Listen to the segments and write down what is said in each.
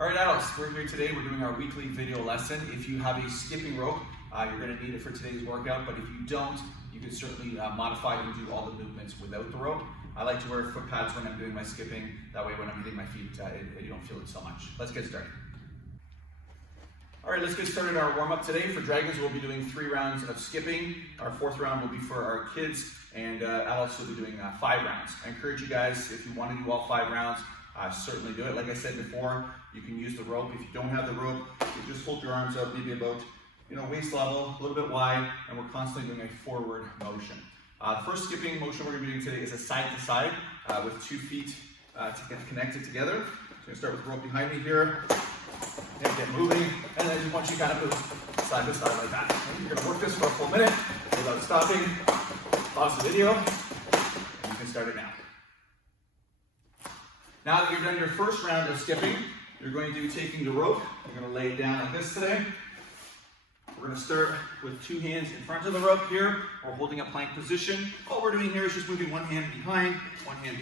All right, adults, we're here today. We're doing our weekly video lesson. If you have a skipping rope, you're going to need it for today's workout, but if you don't, you can certainly modify it and do all the movements without the rope. I like to wear foot pads when I'm doing my skipping. That way when I'm hitting my feet, you don't feel it so much. Let's get started. All right, let's get started our warm-up today. For dragons, we'll be doing 3 rounds of skipping. Our 4th round will be for our kids, and adults will be doing 5 rounds. I encourage you guys, if you want to do all 5 rounds, certainly do it. Like I said before, you can use the rope. If you don't have the rope, you just hold your arms up, maybe about waist level, a little bit wide, and we're constantly doing a forward motion. The first skipping motion we're going to be doing today is a side-to-side with 2 feet connected together. So I'm going to start with the rope behind me here, and get moving, and then I just want you to kind of move side to side like that. And you're going to work this for a full minute without stopping. Pause the video, and you can start it now. Now that you've done your first round of skipping, you're going to be taking the rope. You're going to lay it down like this today. We're going to start with 2 hands in front of the rope here. We're holding a plank position. All we're doing here is just moving one hand behind, one hand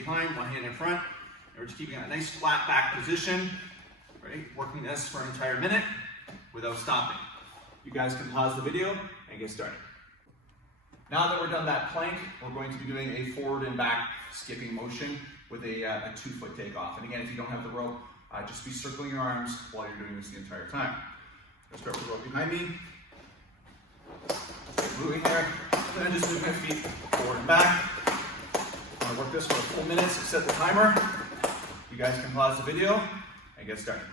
in front. And we're just keeping a nice flat back position. Right? Working this for an entire minute without stopping. You guys can pause the video and get started. Now that we're done that plank, we're going to be doing a forward and back skipping motion with a 2-foot takeoff. And again, if you don't have the rope, just be circling your arms while you're doing this the entire time. Let's start with the rope behind me. Moving there, and then just move my feet forward and back. I'm going to work this for a full minute, so set the timer. You guys can pause the video and get started.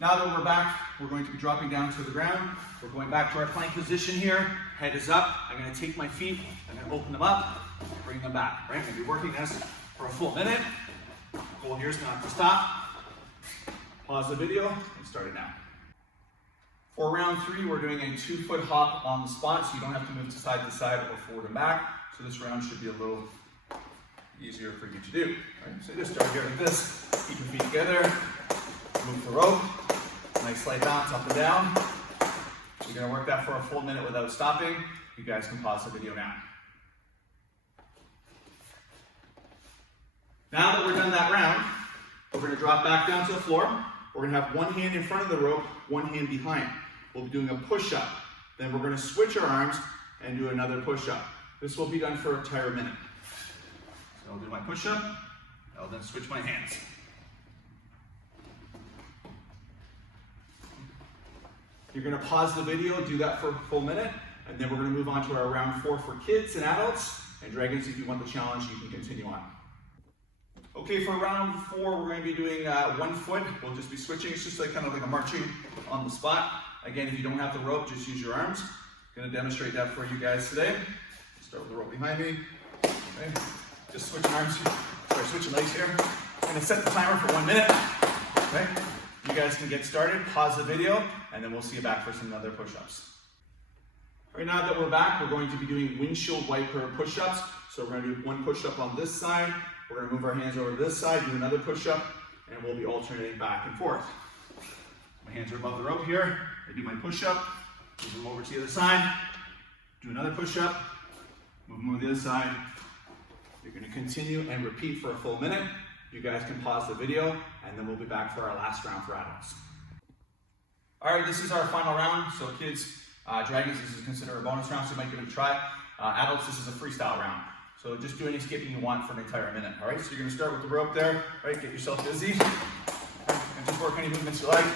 Now that we're back, we're going to be dropping down to the ground. We're going back to our plank position here. Head is up. I'm going to take my feet, I'm going to open them up, bring them back. Right? I'm going to be working this for a full minute. The goal here is not to stop. Pause the video and start it now. For round 3, we're doing a 2-foot hop on the spot, so you don't have to move to side or forward and back. So this round should be a little easier for you to do. Right? So just start here like this. Keep your feet together. Move the rope. Nice slight bounce up and down. You're going to work that for a full minute without stopping. You guys can pause the video now. Now that we're done that round, we're going to drop back down to the floor. We're going to have one hand in front of the rope, one hand behind. We'll be doing a push-up. Then we're going to switch our arms and do another push-up. This will be done for an entire minute. So I'll do my push-up. I'll then switch my hands. You're going to pause the video, do that for a full minute, and then we're going to move on to our round 4 for kids and adults. And dragons, if you want the challenge, you can continue on. Okay, for round 4, we're going to be doing 1 foot. We'll just be switching. It's just kind of like a marching on the spot. Again, if you don't have the rope, just use your arms. I'm going to demonstrate that for you guys today. Start with the rope behind me. Okay. Just switching arms. Sorry, switching legs here. I'm going to set the timer for 1 minute. Okay. You guys can get started. Pause the video, and then we'll see you back for some other push-ups. All right, now that we're back, we're going to be doing windshield wiper push-ups. So we're going to do 1 push-up on this side. We're going to move our hands over to this side, do another push-up, and we'll be alternating back and forth. My hands are above the rope here. I do my push-up, move them over to the other side, do another push-up, move them over the other side. You're going to continue and repeat for a full minute. You guys can pause the video, and then we'll be back for our last round for adults. All right, this is our final round. So kids, dragons, this is considered a bonus round, so you might give it a try. Adults, this is a freestyle round. So just do any skipping you want for an entire minute, all right? So you're gonna start with the rope there, right? Get yourself busy, and just work any movements you like.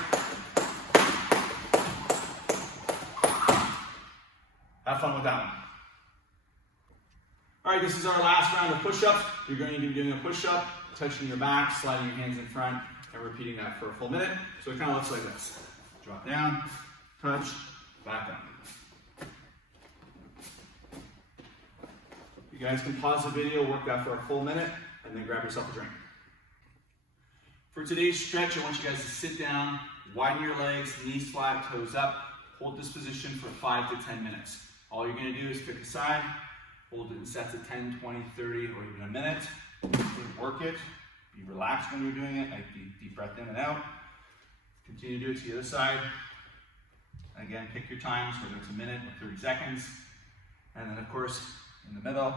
Have fun with that one. All right, this is our last round of push-ups. You're going to be doing a push-up, touching your back, sliding your hands in front, and repeating that for a full minute. So it kind of looks like this. Drop down, touch, back up. You guys can pause the video, work that for a full minute, and then grab yourself a drink. For today's stretch, I want you guys to sit down, widen your legs, knees flat, toes up. Hold this position for 5 to 10 minutes. All you're going to do is pick a side, hold it in sets of 10, 20, 30, or even a minute. Work it. Be relaxed when you're doing it, like deep breath in and out. Continue to do it to the other side. Again, pick your times, whether it's a minute or 30 seconds. And then, of course, in the middle.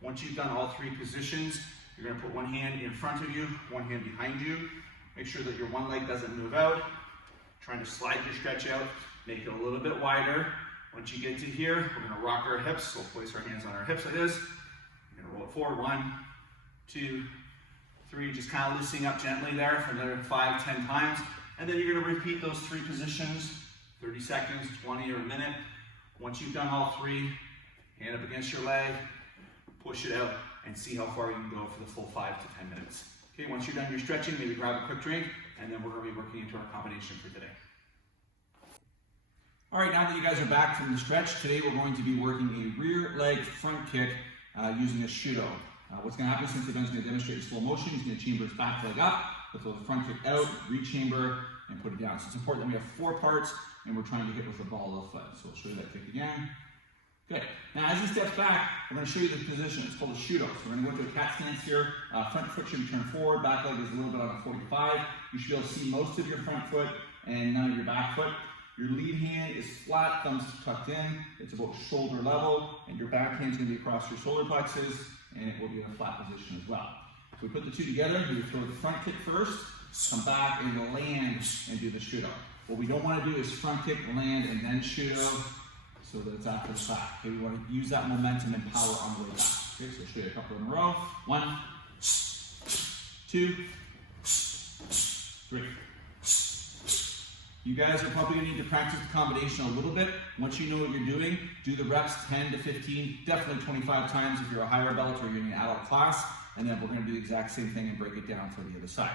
Once you've done all 3 positions, you're going to put one hand in front of you, one hand behind you. Make sure that your one leg doesn't move out. Trying to slide your stretch out, make it a little bit wider. Once you get to here, we're going to rock our hips. So we'll place our hands on our hips like this. We're going to roll it forward. 1, 2, 3. Just kind of loosening up gently there for another 5, 10 times. And then you're going to repeat those 3 positions, 30 seconds, 20, or a minute. Once you've done all 3, hand up against your leg, push it out, and see how far you can go for the full 5 to 10 minutes. Okay, once you're done your stretching, maybe grab a quick drink, and then we're going to be working into our combination for today. All right, now that you guys are back from the stretch, today we're going to be working a rear leg front kick using a shudo. What's going to happen, since Ben's going to demonstrate in slow motion, he's going to chamber his back leg up, put the front kick out, rechamber, and put it down. So it's important that we have 4 parts, and we're trying to hit with the ball of the foot. So we'll show you that kick again. Good. Now, as he steps back, we're going to show you the position. It's called a shudo. So we're going to go into a cat stance here. Front foot should be turned forward. Back leg is a little bit on a 45. You should be able to see most of your front foot and none of your back foot. Your lead hand is flat, thumbs tucked in. It's about shoulder level, and your back hand's going to be across your solar plexus, and it will be in a flat position as well. So we put the 2 together. We throw the front kick first, come back and land and do the shudo. What we don't want to do is front kick, land, and then shudo, so that it's after the fact. Okay, we want to use that momentum and power on the way back. Okay, so I'll show you a couple in a row. 1, 2, 3. You guys are probably going to need to practice the combination a little bit. Once you know what you're doing, do the reps 10 to 15, definitely 25 times if you're a higher belt or you're in an adult class, and then we're going to do the exact same thing and break it down for the other side.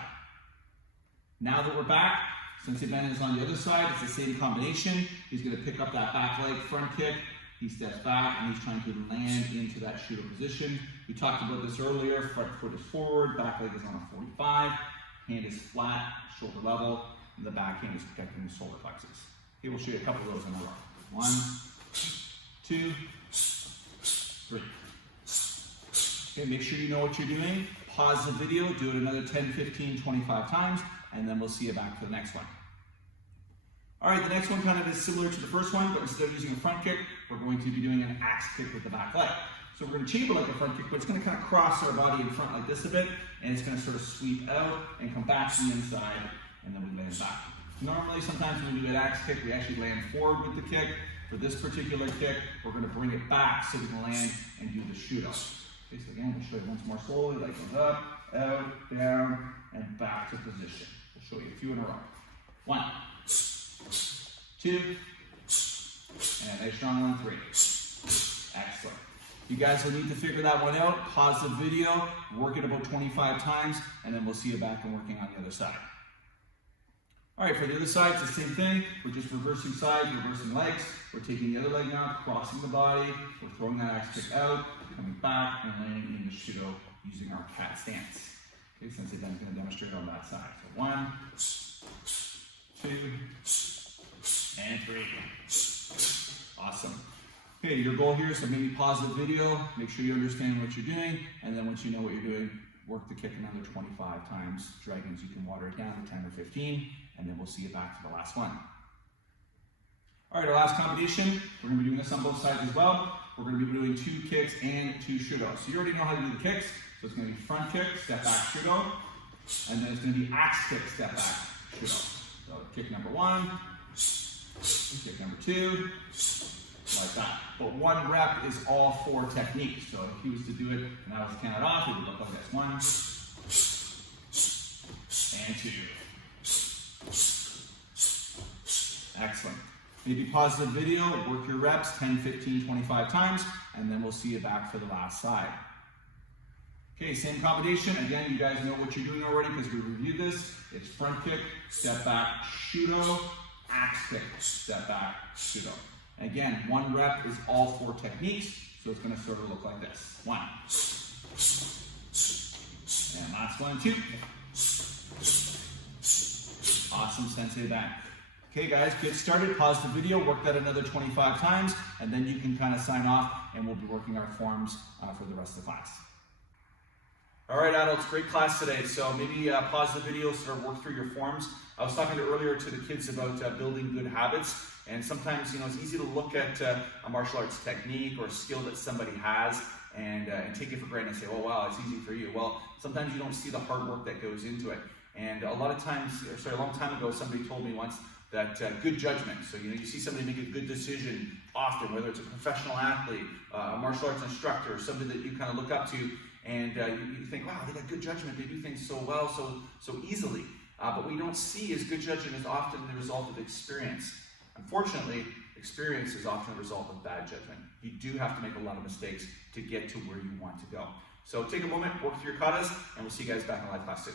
Now that we're back, Sensei Ben is on the other side. It's the same combination. He's going to pick up that back leg front kick. He steps back and he's trying to land into that shudo position. We talked about this earlier. Front foot is forward, back leg is on a 45. Hand is flat, shoulder level, and the back hand is protecting the solar plexus. Okay, we'll show you a couple of those in a row. 1, 2, 3. Okay, make sure you know what you're doing. Pause the video, do it another 10, 15, 25 times, and then we'll see you back for the next one. All right, the next one kind of is similar to the first one, but instead of using a front kick, we're going to be doing an axe kick with the back leg. So we're going to chamber like a front kick, but it's going to kind of cross our body in front like this a bit, and it's going to sort of sweep out and come back to the inside, and then we land back. Normally, sometimes when we do an axe kick, we actually land forward with the kick. For this particular kick, we're going to bring it back so we can land and do the shudo. Okay, so again, we'll show you once more slowly, like goes up, out, down, and back to position. We'll show you a few in a row. 1, 2, and a nice strong 1, 3. Excellent. You guys will need to figure that one out. Pause the video, work it about 25 times, and then we'll see you back and working on the other side. All right, for the other side, it's the same thing. We're just reversing sides, reversing legs. We're taking the other leg now, crossing the body. We're throwing that axe kick out, coming back, and landing in the shudo using our cat stance. Okay, Sensei Ben's going to demonstrate on that side. So 1, 2, and 3. Awesome. Okay, your goal here is to maybe pause the video, make sure you understand what you're doing, and then once you know what you're doing, work the kick another 25 times. Dragons, you can water it down to 10 or 15, and then we'll see you back to the last one. All right, our last combination, we're going to be doing this on both sides as well. We're going to be doing 2 kicks and 2 shudos. So you already know how to do the kicks. So it's going to be front kick, step back, shudo, and then it's going to be axe kick, step back, shudo. So kick number 1, kick number 2, like that. But 1 rep is all 4 techniques. So if he was to do it and I was to count it off, it would look like this. 1 and 2. Excellent. Maybe pause the video, work your reps 10, 15, 25 times, and then we'll see you back for the last side. Okay, same combination. Again, you guys know what you're doing already because we reviewed this. It's front kick, step back, shudo, axe kick, step back, shudo. Again, 1 rep is all 4 techniques, so it's going to sort of look like this. 1. And last 1, 2. Awesome, Sensei Ben. Okay guys, get started, pause the video, work that another 25 times, and then you can kind of sign off, and we'll be working our forms for the rest of the class. All right, adults, great class today. So maybe pause the video, sort of work through your forms. I was talking earlier to the kids about building good habits. And sometimes, it's easy to look at a martial arts technique or skill that somebody has and take it for granted and say, oh wow, it's easy for you. Well, sometimes you don't see the hard work that goes into it. And a long time ago, somebody told me once that good judgment. So, you see somebody make a good decision often, whether it's a professional athlete, a martial arts instructor, or somebody that you kind of look up to, and you think, wow, they got good judgment. They do things so well, so easily. But what we don't see is good judgment is often the result of experience. Unfortunately, experience is often the result of bad judgment. You do have to make a lot of mistakes to get to where you want to go. So take a moment, work through your katas, and we'll see you guys back in live class soon.